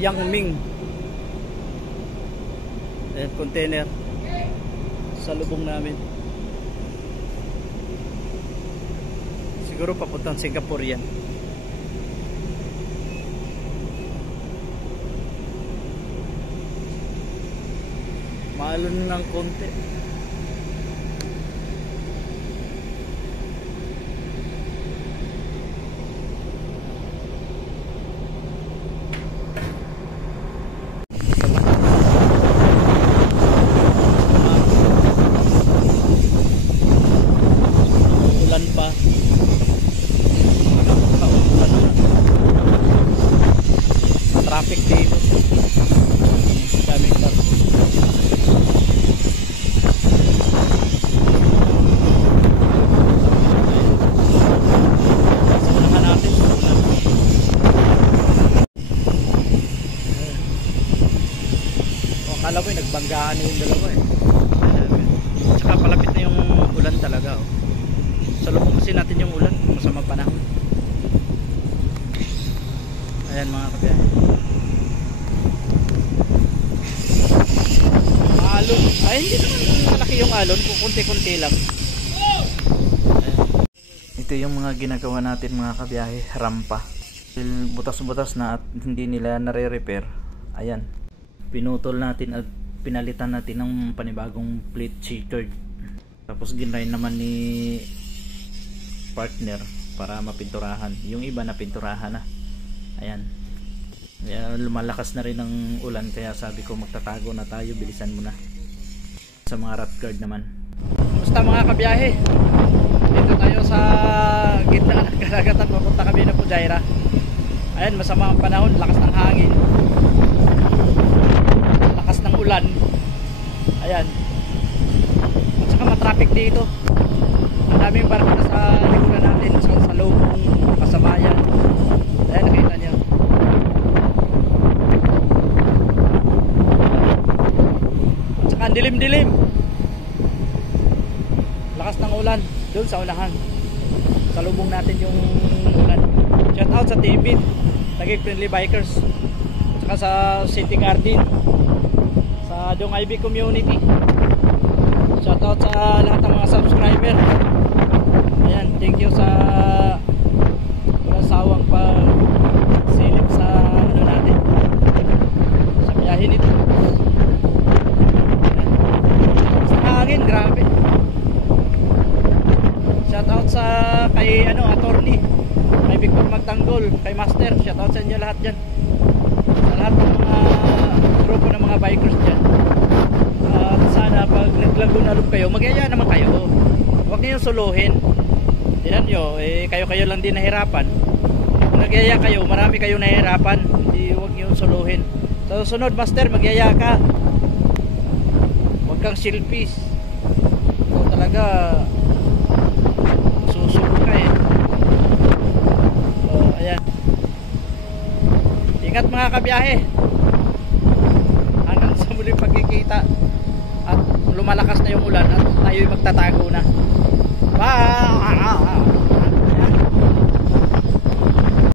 Yang Ming. Ayan, container sa lubong namin. Siguro papuntang Singapore yan. Maalon ng konti. Ulan pa. Kaulan na. Traffic dito. Daming car. Akala mo nagbanggaan na yung dalawa eh. Tsaka palapit na yung ulan talaga oh. Sa lubong kasi natin yung ulan, masama panahon. Ayan mga kabiyahe. Alon, ay hindi naman malaki yung alon, kunti-kunti lang. Ayan. Ito yung mga ginagawa natin mga kabiyahe, rampa. Butas-butas na at hindi nila nare-repair. Ayan. Pinutol natin at pinalitan natin ng panibagong plate checkered. Tapos ginray naman ni partner para mapinturahan. Yung iba na pinturahan na. Ayan. Lumalakas na rin ang ulan kaya sabi ko magtatago na tayo, bilisan mo na. Sa mga rough guard naman. Basta mga kabiyahe, dito tayo sa gitna ng karagatan, papunta kami na Fujairah. Ayan, masama ang panahon, lakas ng hangin, lakas ng ulan. Ayan. At saka matraffic dito. Ang daming barko na sa likuran natin, sa loob ng kasabayan. Ayan, nakita niyo. At saka ang dilim-dilim. Lakas ng ulan doon sa unahan. Sa lubong natin yung ulan. Shout out sa David, Taguig Friendly Bikers. At saka sa City Garden, sa Dong IB community. Shout out sa lahat ng mga subscriber. Ayan, thank you sa walang sawang pagsilip sa ano natin, sa biyahe nito. Sa hangin, grabe. Shout out sa kay attorney, kay Victor Magtanggol, kay Master. Shout out sa inyo lahat dyan, sa lahat ng mga grupo ng mga bikers dyan. At sana pag naglagunalog kayo, magyaya naman kayo. Huwag niyo suluhin. Tingnan nyo, kayo lang din nahirapan. Kung nagyaya kayo, marami kayo nahirapan. Hindi, huwag niyo suluhin. Sa susunod, Master, magyaya ka. Huwag kang silpis. Ikaw talaga susunod ka eh. So, ayan. Ingat mga kabiyahe. Hanggang sa muling pagkikita. At lumalakas na yung ulan at tayo'y magtatago na. Bye!